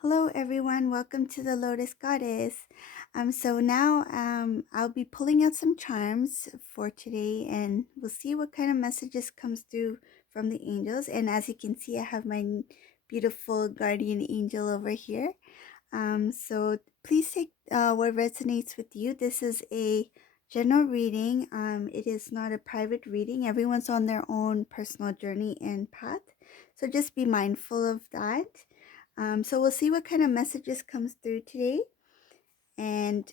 Hello everyone, welcome to the Lotus Goddess. So now I'll be pulling out some charms for today and we'll see what kind of messages comes through from the angels. And as you can see, I have my beautiful guardian angel over here. So please take what resonates with you. This is a general reading. It is not a private reading. Everyone's on their own personal journey and path. So just be mindful of that. So we'll see what kind of messages comes through today. And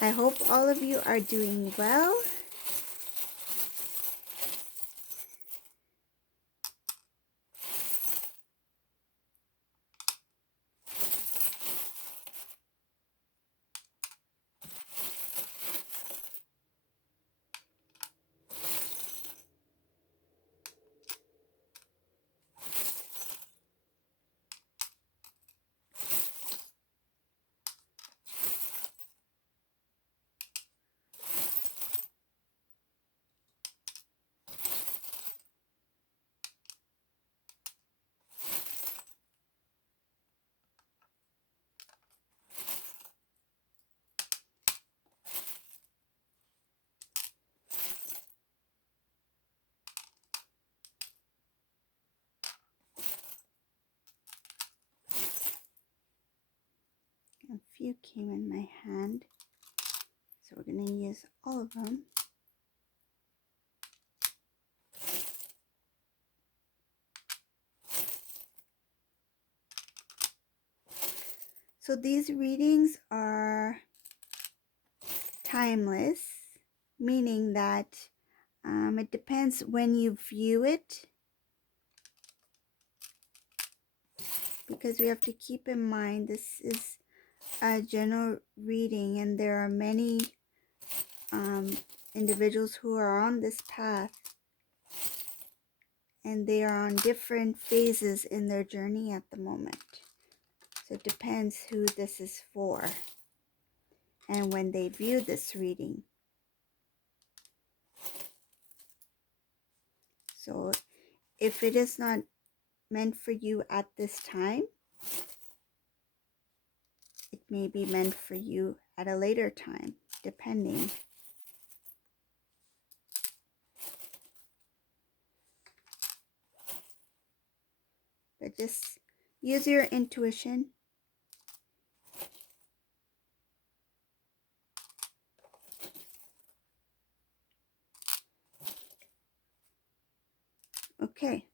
I hope all of you are doing well. A few came in my hand, so we're going to use all of them. So these readings are timeless, meaning that it depends when you view it, because we have to keep in mind this is a general reading and there are many individuals who are on this path and they are on different phases in their journey at the moment. So it depends who this is for and when they view this reading. So if it is not meant for you at this time, it may be meant for you at a later time, depending. But just use your intuition. Okay.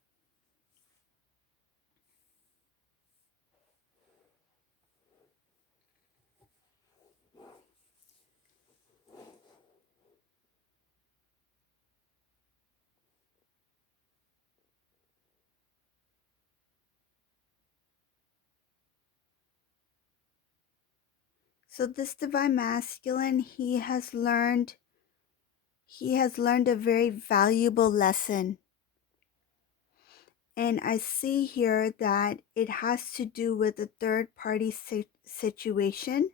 So this divine masculine, he has learned a very valuable lesson. And I see here that it has to do with a third party situation.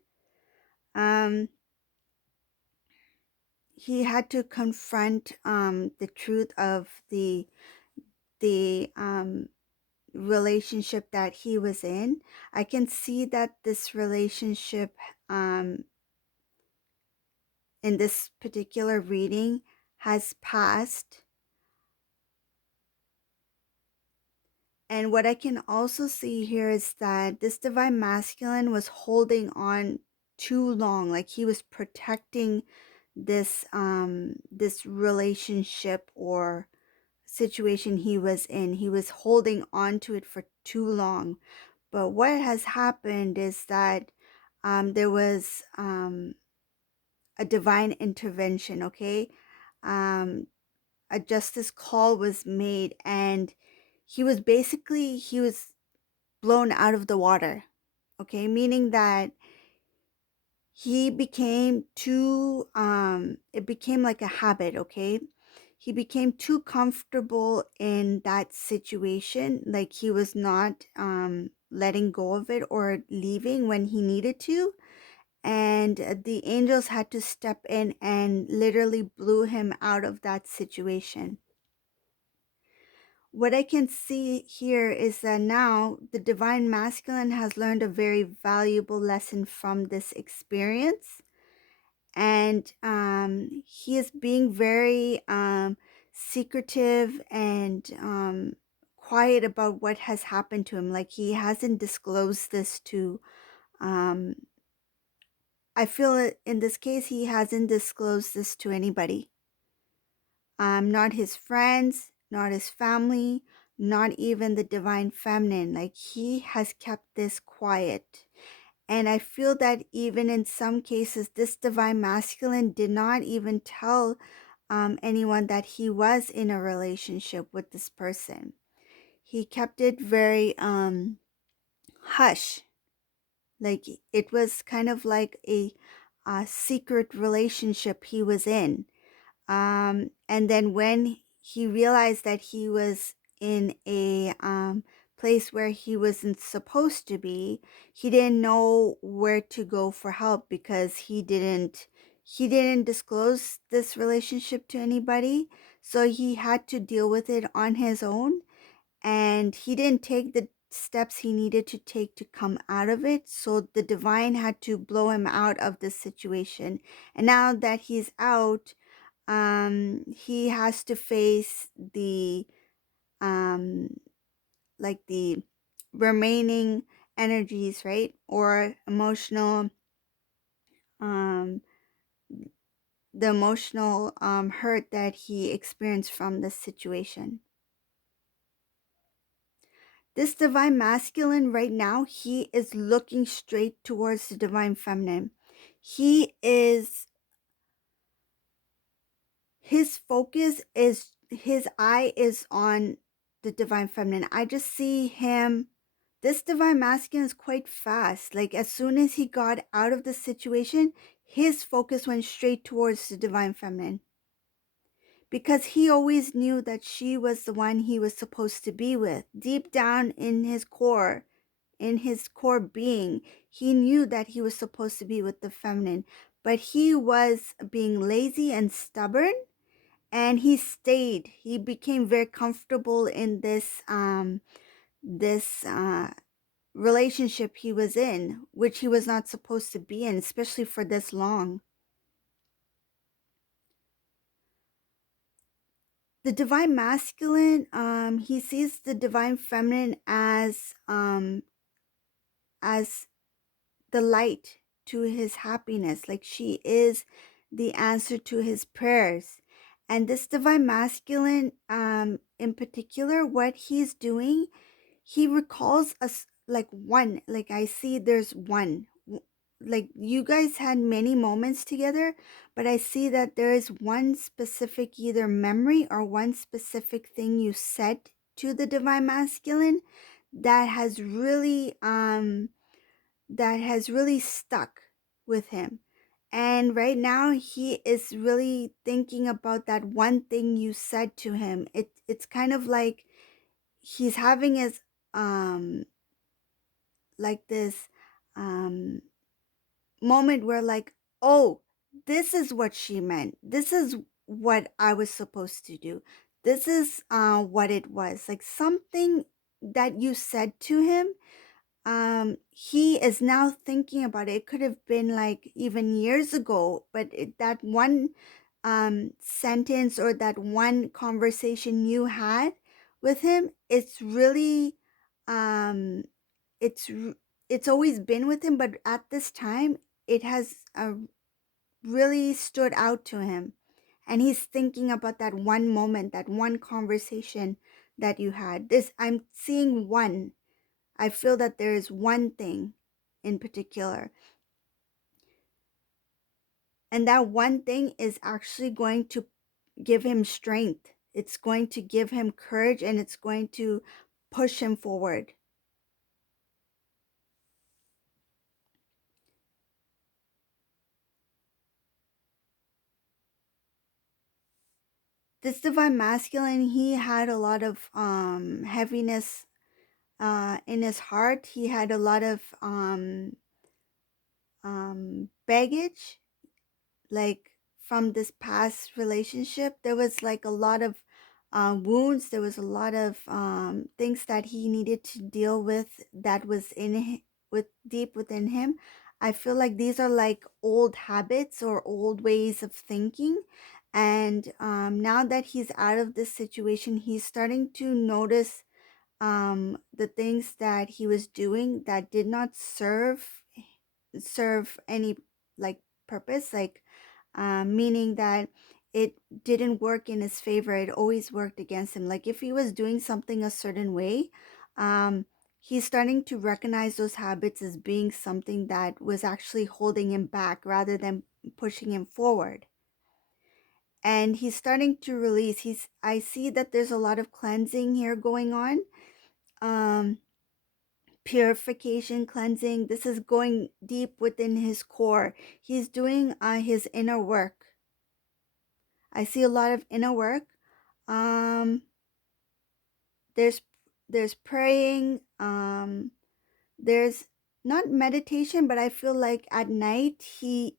He had to confront the truth of the relationship that he was in. I can see that this relationship in this particular reading has passed. And what I can also see here is that this divine masculine was holding on too long, like he was protecting this this relationship or situation he was in. He was holding on to it for too long. But what has happened is that there was a divine intervention, okay? A justice call was made and he was blown out of the water, okay? Meaning that he became too, it became like a habit, okay? He became too comfortable in that situation, like he was not letting go of it or leaving when he needed to. And the angels had to step in and literally blew him out of that situation. what I can see here is that now the divine masculine has learned a very valuable lesson from this experience, and he is being very secretive and quiet about what has happened to him. Like, he hasn't disclosed this to um, I feel it in this case he hasn't disclosed this to anybody. Not his friends, not his family, not even the divine feminine. Like, he has kept this quiet. And I feel that even in some cases, this divine masculine did not even tell anyone that he was in a relationship with this person. He kept it very hush. Like, it was kind of like a secret relationship he was in. And then when he realized that he was in a place where he wasn't supposed to be, he didn't know where to go for help, because he didn't disclose this relationship to anybody. So he had to deal with it on his own, and he didn't take the steps he needed to take to come out of it. So the divine had to blow him out of this situation. And now that he's out, he has to face the um like the remaining energies, right? Or emotional um the emotional hurt that he experienced from this situation. This divine masculine right now, he is looking straight towards the divine feminine. He is his focus is, his eye is on the divine feminine. I just see him, this divine masculine is quite fast. Like, as soon as he got out of the situation, his focus went straight towards the divine feminine, because he always knew that she was the one he was supposed to be with. Deep down in his core being, he knew that he was supposed to be with the feminine, but he was being lazy and stubborn, and he stayed. He became very comfortable in this relationship he was in, which he was not supposed to be in, especially for this long. The divine masculine, he sees the divine feminine as the light to his happiness. Like, she is the answer to his prayers. And this divine masculine, in particular, what he's doing, he recalls us like one. Like, I see there's one. Like, you guys had many moments together, but I see that there is one specific either memory or one specific thing you said to the divine masculine that has really stuck with him. And right now he is really thinking about that one thing you said to him. It's kind of like he's having his um like this um moment where, like, oh, this is what she meant. This is what I was supposed to do. This is what it was. Like, something that you said to him, he is now thinking about it. It could have been like even years ago, but that one sentence or that one conversation you had with him, it's really um it's it's always been with him, but at this time it has really stood out to him, and he's thinking about that one moment, that one conversation that you had. This, I'm seeing one. I feel that there is one thing in particular, and that one thing is actually going to give him strength. It's going to give him courage, and it's going to push him forward. This divine masculine, he had a lot of heaviness in his heart. He had a lot of baggage, like, from this past relationship. There was like a lot of wounds. There was a lot of things that he needed to deal with that was with deep within him. I feel like these are like old habits or old ways of thinking. And now that he's out of this situation, he's starting to notice the things that he was doing that did not serve any like purpose, like meaning that it didn't work in his favor. It always worked against him. Like if he was doing something a certain way, um he's starting to recognize those habits as being something that was actually holding him back rather than pushing him forward. And he's starting to release. I see that there's a lot of cleansing here going on. um Purification, cleansing. This is going deep within his core. He's doing his inner work. I see a lot of inner work. Um, there's praying. There's not meditation, but I feel like at night he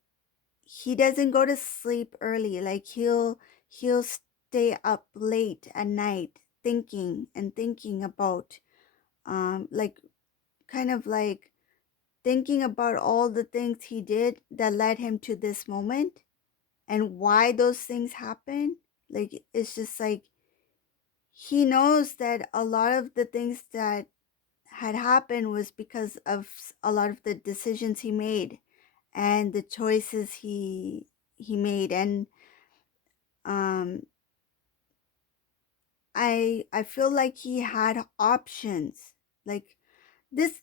doesn't go to sleep early. Like he'll stay up late at night thinking and thinking about like kind of like thinking about all the things he did that led him to this moment and why those things happen. Like it's just like he knows that a lot of the things that had happened was because of a lot of the decisions he made and the choices he made. And um I feel like he had options. Like this,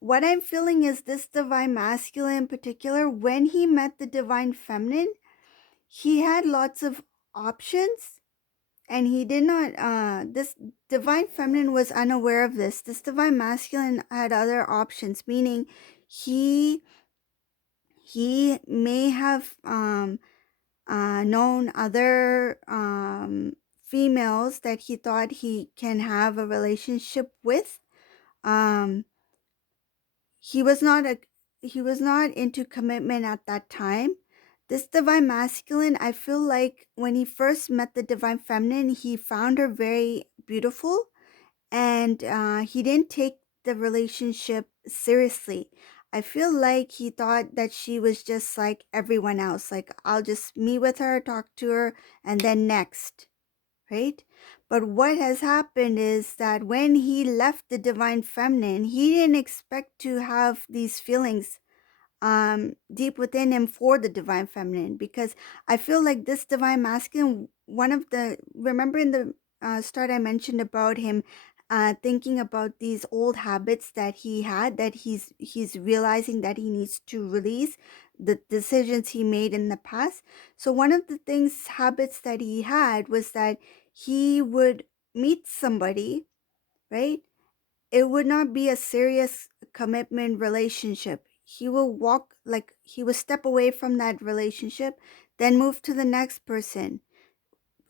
what I'm feeling is this divine masculine in particular, when he met the divine feminine, he had lots of options. And he did not this divine feminine was unaware of this. This divine masculine had other options, meaning he he may have known other females that he thought he can have a relationship with. um he was not a he was not into commitment at that time. This divine masculine, I feel like when he first met the divine feminine, he found her very beautiful, and he didn't take the relationship seriously. I feel like he thought that she was just like everyone else, like I'll just meet with her, talk to her, and then next, right? But what has happened is that when he left the divine feminine, he didn't expect to have these feelings deep within him for the divine feminine, because I feel like this divine masculine, one of the, remember in the start I mentioned about him thinking about these old habits that he had, that he's realizing that he needs to release the decisions he made in the past. So one of the things, habits that he had was that he would meet somebody, right? It would not be a serious commitment relationship. He will walk, like he will step away from that relationship, then move to the next person.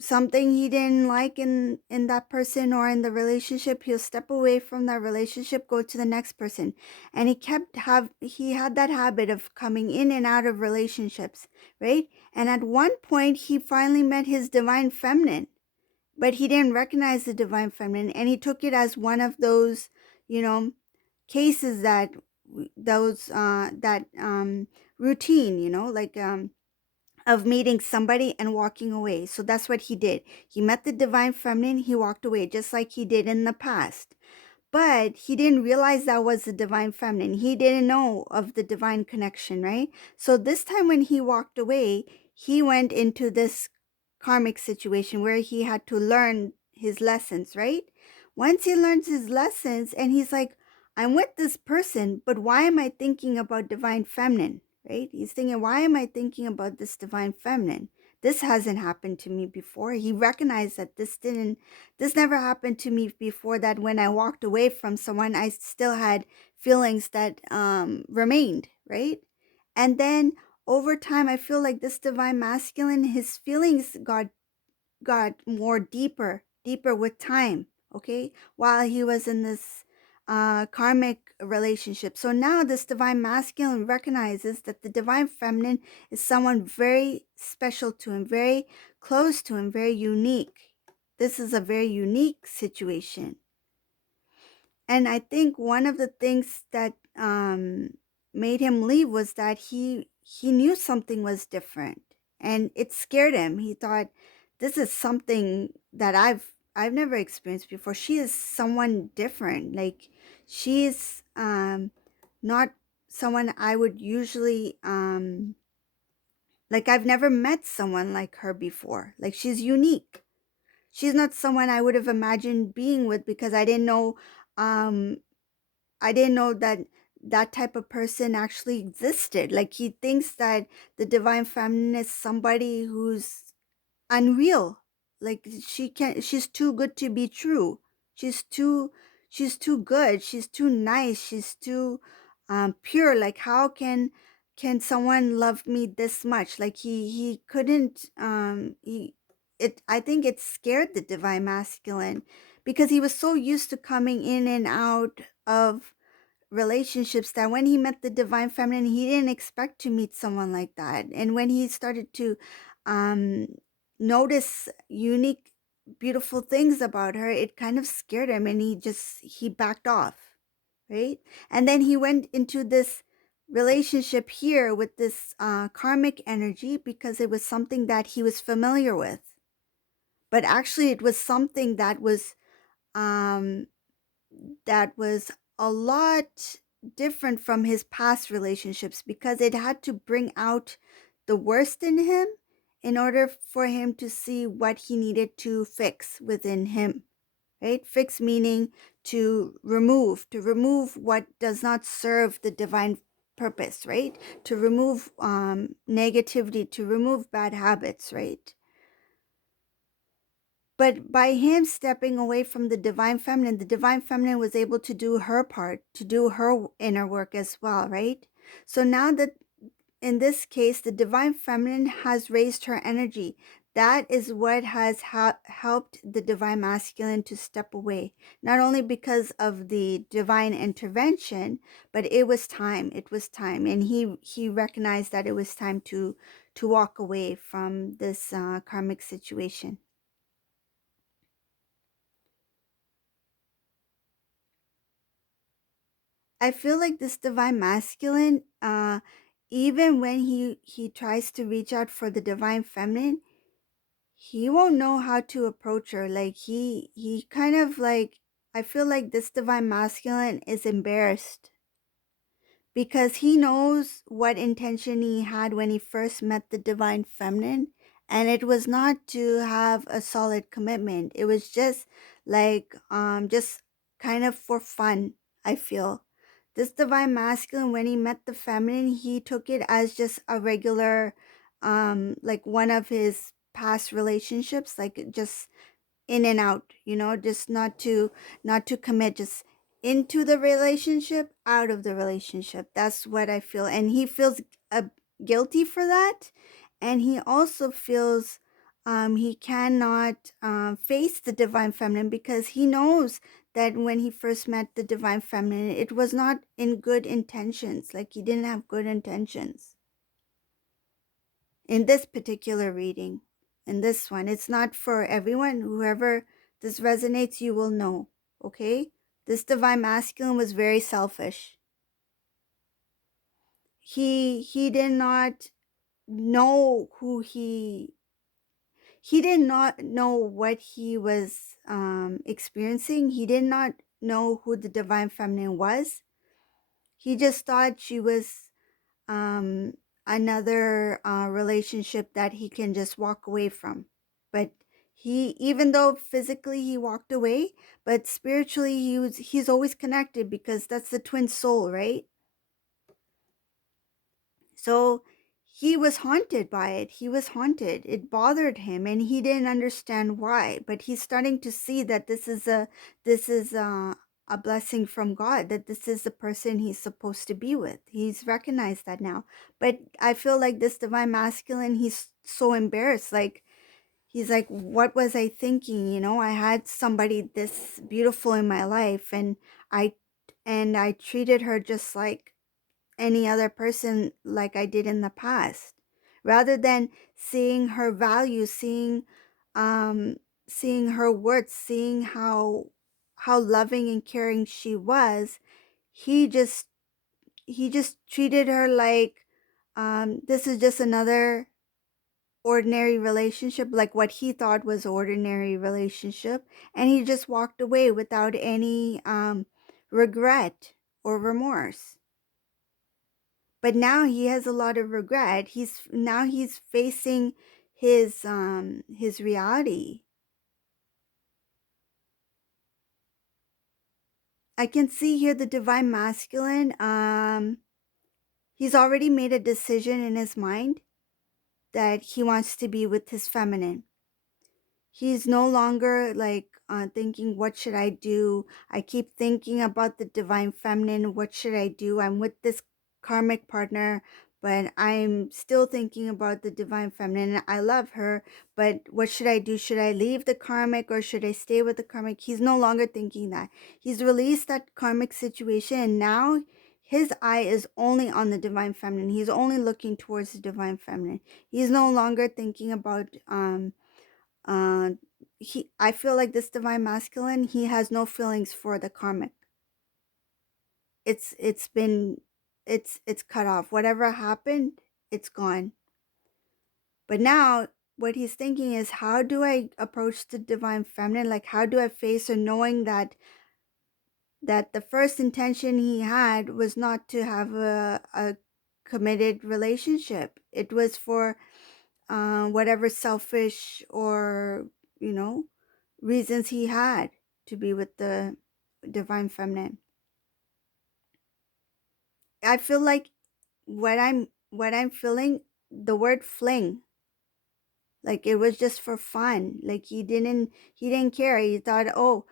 Something he didn't like in that person or in the relationship, he'll step away from that relationship, go to the next person. And he had that habit of coming in and out of relationships, right? And at one point he finally met his divine feminine, but he didn't recognize the divine feminine, and he took it as one of those, you know, cases that those that routine, like of meeting somebody and walking away. So that's what he did. He met the divine feminine, he walked away just like he did in the past. But he didn't realize that was the divine feminine. He didn't know of the divine connection, right? So this time when he walked away, he went into this karmic situation where he had to learn his lessons, right? Once he learns his lessons and he's like, I'm with this person, but why am I thinking about divine feminine, right? He's thinking, why am I thinking about this divine feminine? This hasn't happened to me before. He recognized that this never happened to me before, that when I walked away from someone, I still had feelings that remained, right? And then over time, I feel like this divine masculine, his feelings got more deeper with time, okay, while he was in this karmic relationship. So now this divine masculine recognizes that the divine feminine is someone very special to him, very close to him, very unique. this is a very unique situation. And I think one of the things that made him leave was that he knew something was different, and it scared him. He thought, this is something that I've never experienced before. She is someone different. Like, she is not someone I would usually like, I've never met someone like her before. Like, she's unique. She's not someone I would have imagined being with, because um I didn't know that that type of person actually existed. Like, he thinks that the divine feminine is somebody who's unreal. Like, she's too good to be true. She's too she's too good. She's too nice. She's too pure. Like, how can someone love me this much? Like, he couldn't he it I think it scared the divine masculine, because he was so used to coming in and out of relationships, that when he met the divine feminine, he didn't expect to meet someone like that. And when he started to um notice unique, beautiful things about her, it kind of scared him, and he backed off, right? And then he went into this relationship here with this karmic energy, because it was something that he was familiar with. But actually, it was something um that was a lot different from his past relationships, because it had to bring out the worst in him in order for him to see what he needed to fix within him, right? Fix meaning to remove what does not serve the divine purpose, right? To remove negativity, to remove bad habits, right? But by him stepping away from the divine feminine was able to do her part, to do her inner work as well, right? So now that in this case, the divine feminine has raised her energy. That is what has helped the divine masculine to step away. Not only because of the divine intervention, but it was time. It was time, and he recognized that it was time to walk away from this karmic situation. I feel like this divine masculine, even when he tries to reach out for the divine feminine, he won't know how to approach her. Like, he kind of like, I feel like this divine masculine is embarrassed, because he knows what intention he had when he first met the divine feminine, and it was not to have a solid commitment. It was just like just kind of for fun. I feel this divine masculine, when he met the feminine, he took it as just a regular like one of his past relationships, like just in and out, just not to commit, just into the relationship, out of the relationship. That's what I feel, and he feels uh, guilty for that. And he also feels he cannot face the divine feminine, because he knows that when he first met the divine feminine, it was not in good intentions. Like, he didn't have good intentions in this particular reading. In this one, it's not for everyone. Whoever this resonates, you will know. Okay, this divine masculine was very selfish. He did not know he did not know what he was experiencing. He did not know who the divine feminine was. He just thought she was um, another relationship that he can just walk away from. But even though physically he walked away, but spiritually he's always connected, because that's the twin soul, right? So he was haunted by it. He was haunted. It bothered him, and he didn't understand why. But he's starting to see that this is a blessing from God. That this is the person he's supposed to be with. He's recognized that now. But I feel like this divine masculine, he's so embarrassed. Like, he's like, what was I thinking? I had somebody this beautiful in my life, I I treated her just like any other person, like I did in the past, rather than seeing her value, seeing seeing her worth, seeing how loving and caring she was, he just he just treated her like this is just another ordinary relationship, like what he thought was ordinary relationship, and he just walked away without any regret or remorse. But now he has a lot of regret. He's facing his reality. I can see here the divine masculine. He's already made a decision in his mind that he wants to be with his feminine. He's no longer like thinking, what should I do? I keep thinking about the divine feminine. What should I do? I'm with this karmic partner, but I'm still thinking about the divine feminine. I love her, but what should I do? Should I leave the karmic or should I stay with the karmic? He's no longer thinking that. He's released that karmic situation, and now his eye is only on the divine feminine. He's only looking towards the divine feminine. He's no longer thinking about uh I feel like this divine masculine, he has no feelings for the karmic. It's been it's cut off. Whatever happened, it's gone. But now what he's thinking is, how do I approach the divine feminine? Like, how do I face her, knowing that the first intention he had was not to have a committed relationship. It was for whatever selfish or, you know, reasons he had to be with the divine feminine. I feel like what I'm feeling, the word fling, like it was just for fun. Like he didn't care. He thought, oh,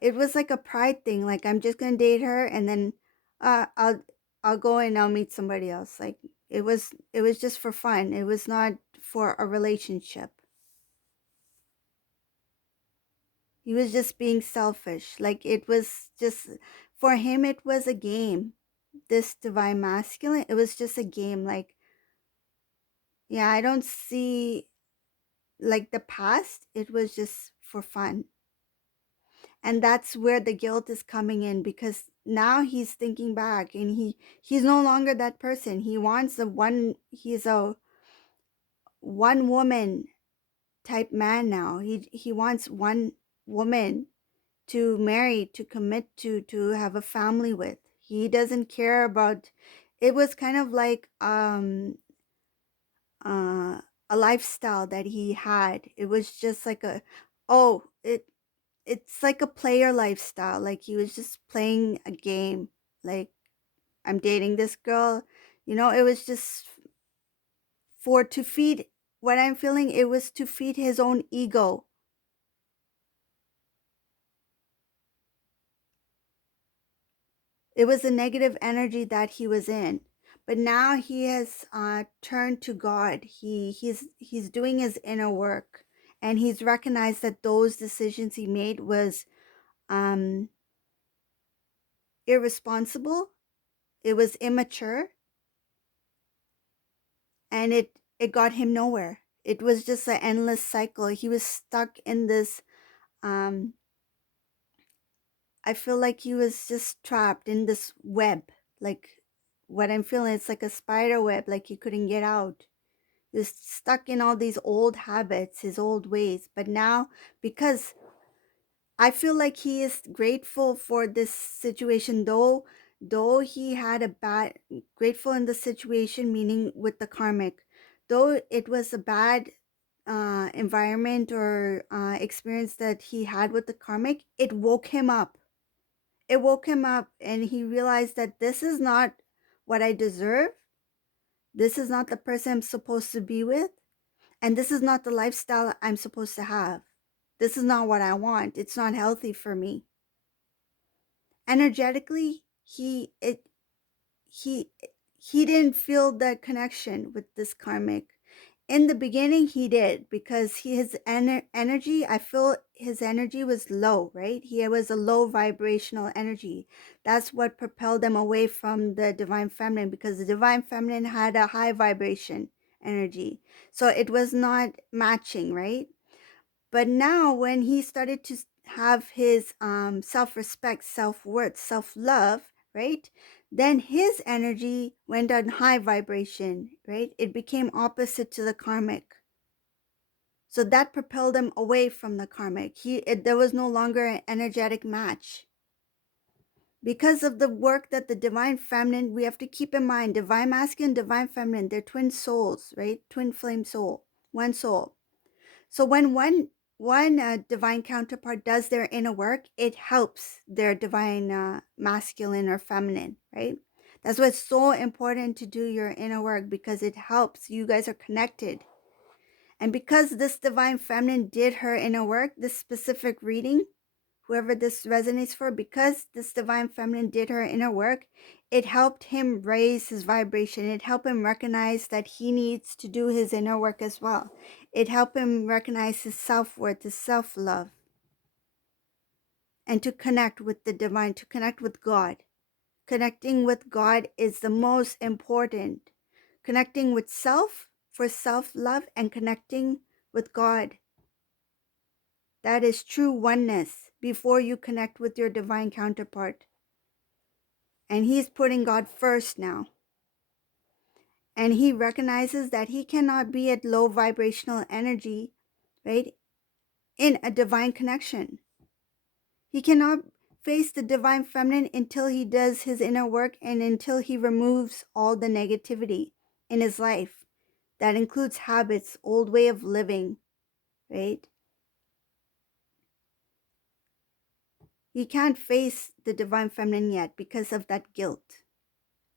it was like a pride thing. Like, I'm just gonna date her, and then uh I'll I'll go and I'll meet somebody else. Like, it was just for fun. It was not for a relationship. He was just being selfish. Like, it was just, for him, it was a game. This divine masculine, it was just a game. Like, yeah, I don't see, like, the past, it was just for fun. And that's where the guilt is coming in, because now he's thinking back, and he's no longer that person. He wants he's a one woman type man now. He wants one woman to marry, to commit to have a family with. He doesn't care about, it was kind of like uh a lifestyle that he had. It was just like oh, it's like a player lifestyle. Like, he was just playing a game. Like, I'm dating this girl. It was just for to feed, what I'm feeling, it was to feed his own ego. It was a negative energy that he was in. But now he has turned to God. He's doing his inner work, and he's recognized that those decisions he made was um, irresponsible. It was immature, and it got him nowhere. It was just an endless cycle. He was stuck in this. Um, I feel like he was just trapped in this web. Like, what I'm feeling, it's like a spider web. Like, he couldn't get out. Is stuck in all these old habits, his old ways. But now, because I feel like he is grateful for this situation, though he had a bad, grateful in the situation, meaning with the karmic, though it was a bad environment or experience that he had with the karmic, it woke him up. It woke him up, and he realized that this is not what I deserve. This is not the person I'm supposed to be with. And this is not the lifestyle I'm supposed to have. This is not what I want. It's not healthy for me. Energetically, he he didn't feel the connection with this karmic. In the beginning, he did, because his energy, I feel his energy was low, right? He was a low vibrational energy. That's what propelled him away from the divine feminine, because the divine feminine had a high vibration energy. So it was not matching, right? But now when he started to have his self-respect, self-worth, self-love, right? Then his energy went on high vibration, right? It became opposite to the karmic. So that propelled him away from the karmic. There was no longer an energetic match. Because of the work that the divine feminine, we have to keep in mind, divine masculine, divine feminine, they're twin souls, right? Twin flame soul, one soul. So when one divine counterpart does their inner work, it helps their divine masculine or feminine, right? That's why it's so important to do your inner work, because it helps. You guys are connected. And because this divine feminine did her inner work, this specific reading, whoever this resonates for, because this divine feminine did her inner work, it helped him raise his vibration. It helped him recognize that he needs to do his inner work as well. It helped him recognize his self-worth, his self-love, and to connect with the divine, to connect with God. Connecting with God is the most important. Connecting with self for self-love, and connecting with God. That is true oneness before you connect with your divine counterpart. And he's putting God first now. And he recognizes that he cannot be at low vibrational energy, right, in a divine connection. He cannot face the divine feminine until he does his inner work and until he removes all the negativity in his life. That includes habits, old way of living, right? He can't face the divine feminine yet because of that guilt.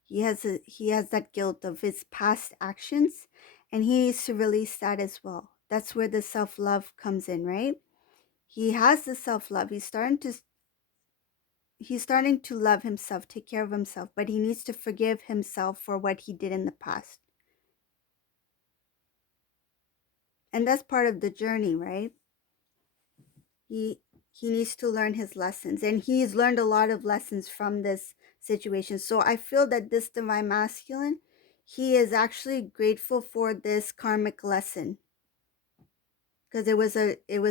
He has that guilt of his past actions, and he needs to release that as well. That's where the self-love comes in, right? He has the self-love. He's starting to love himself, take care of himself, but he needs to forgive himself for what he did in the past. And that's part of the journey, right? He needs to learn his lessons, and he's learned a lot of lessons from this situation. So I feel that this divine masculine, he is actually grateful for this karmic lesson, because it was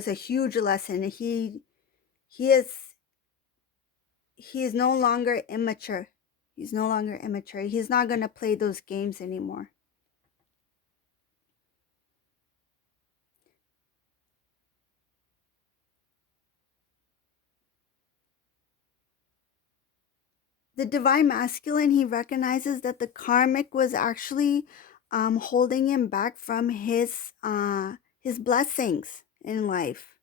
a huge lesson. He is no longer immature. He's no longer immature. He's not going to play those games anymore. The divine masculine, he recognizes that the karmic was actually holding him back from his blessings in life.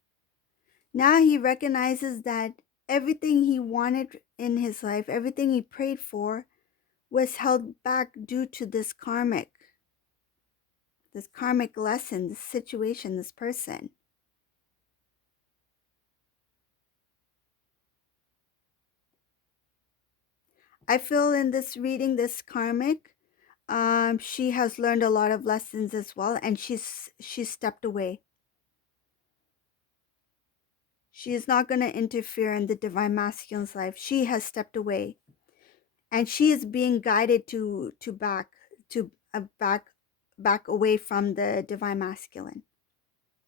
Now he recognizes that everything he wanted in his life, everything he prayed for, was held back due to this karmic lesson, this situation, this person. I feel in this reading, this karmic, she has learned a lot of lessons as well, and she's stepped away. She is not going to interfere in the divine masculine's life. She has stepped away, and she is being guided to back away from the divine masculine.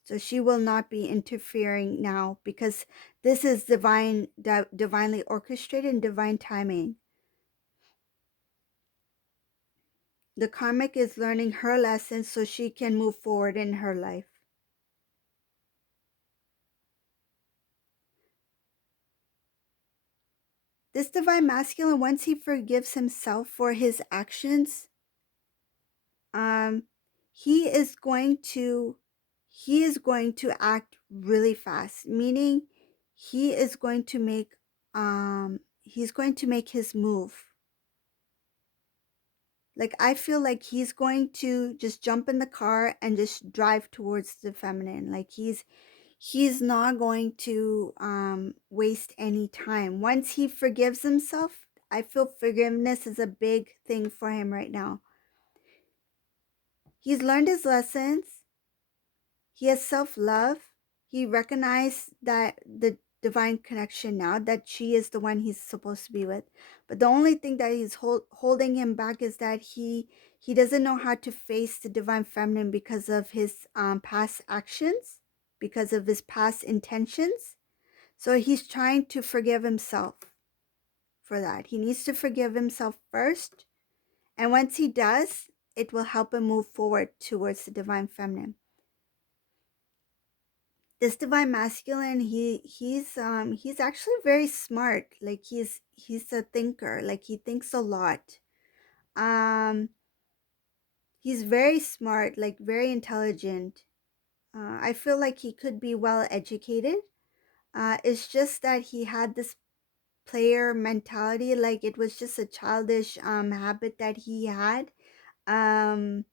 So she will not be interfering now, because this is divinely orchestrated and divine timing. The karmic is learning her lessons so she can move forward in her life. This divine masculine, once he forgives himself for his actions, um, he is going to act really fast. Meaning, he is going to make his move. Like, I feel like he's going to just jump in the car and just drive towards the feminine. Like, he's not going to waste any time. Once he forgives himself, I feel forgiveness is a big thing for him right now. He's learned his lessons. He has self-love. He recognized that the divine connection now, that she is the one he's supposed to be with. But the only thing that is holding him back is that he doesn't know how to face the divine feminine because of his past actions. because of his past intentions. So he's trying to forgive himself for that. He needs to forgive himself first. And once he does, it will help him move forward towards the divine feminine. This divine masculine, he's actually very smart. Like he's a thinker. Like he thinks a lot. Um he's very smart, like very intelligent. I feel like he could be well educated. It's just that he had this player mentality, like it was just a childish habit that he had, um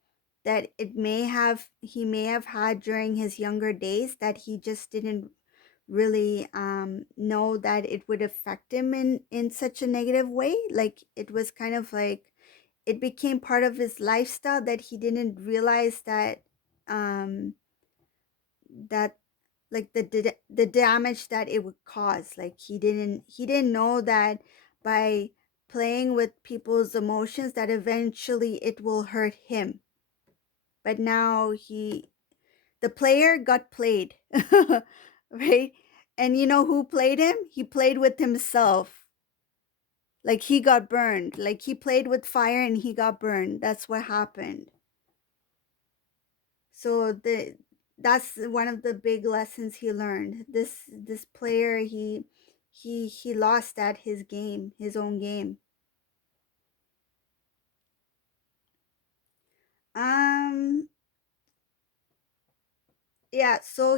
that he may have had during his younger days, that he just didn't really know that it would affect him in such a negative way. Like it was kind of like it became part of his lifestyle, that he didn't realize that um that like the damage that it would cause. Like he didn't know that by playing with people's emotions, that eventually it will hurt him. But now the player got played. Right? And you know who played him? He played with himself. Like he got burned. Like he played with fire and he got burned. That's what happened. So that's one of the big lessons he learned. This player, he lost at his own game. Um yeah, so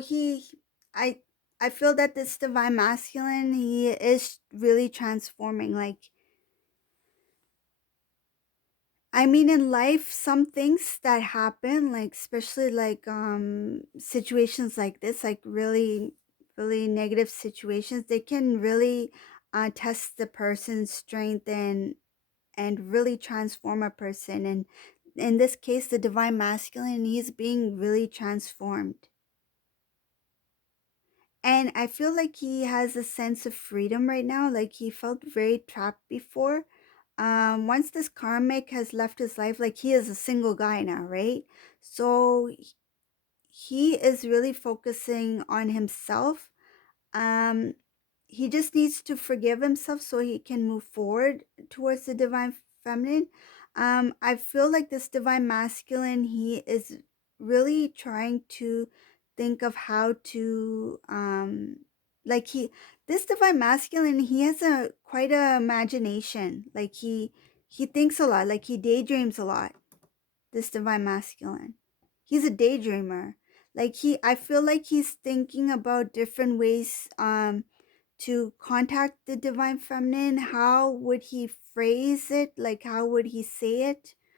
I I feel that this divine masculine, he is really transforming. Like I mean, in life, some things that happen, like especially like situations like this, like really negative situations, they can really test the person's strength and really transform a person. And in this case, the divine masculine, he's being really transformed. And I feel like he has a sense of freedom right now. Like he felt very trapped before. Once this karmic has left his life, like he is a single guy now, right? So he is really focusing on himself. Um, he just needs to forgive himself so he can move forward towards the divine feminine. I feel like this divine masculine, he is really trying to think of how to like this divine masculine, he has a quite a imagination. Like he thinks a lot, like he daydreams a lot. This divine masculine, he's a daydreamer. Like I feel like he's thinking about different ways to contact the divine feminine. How would he phrase it? Like how would he say it?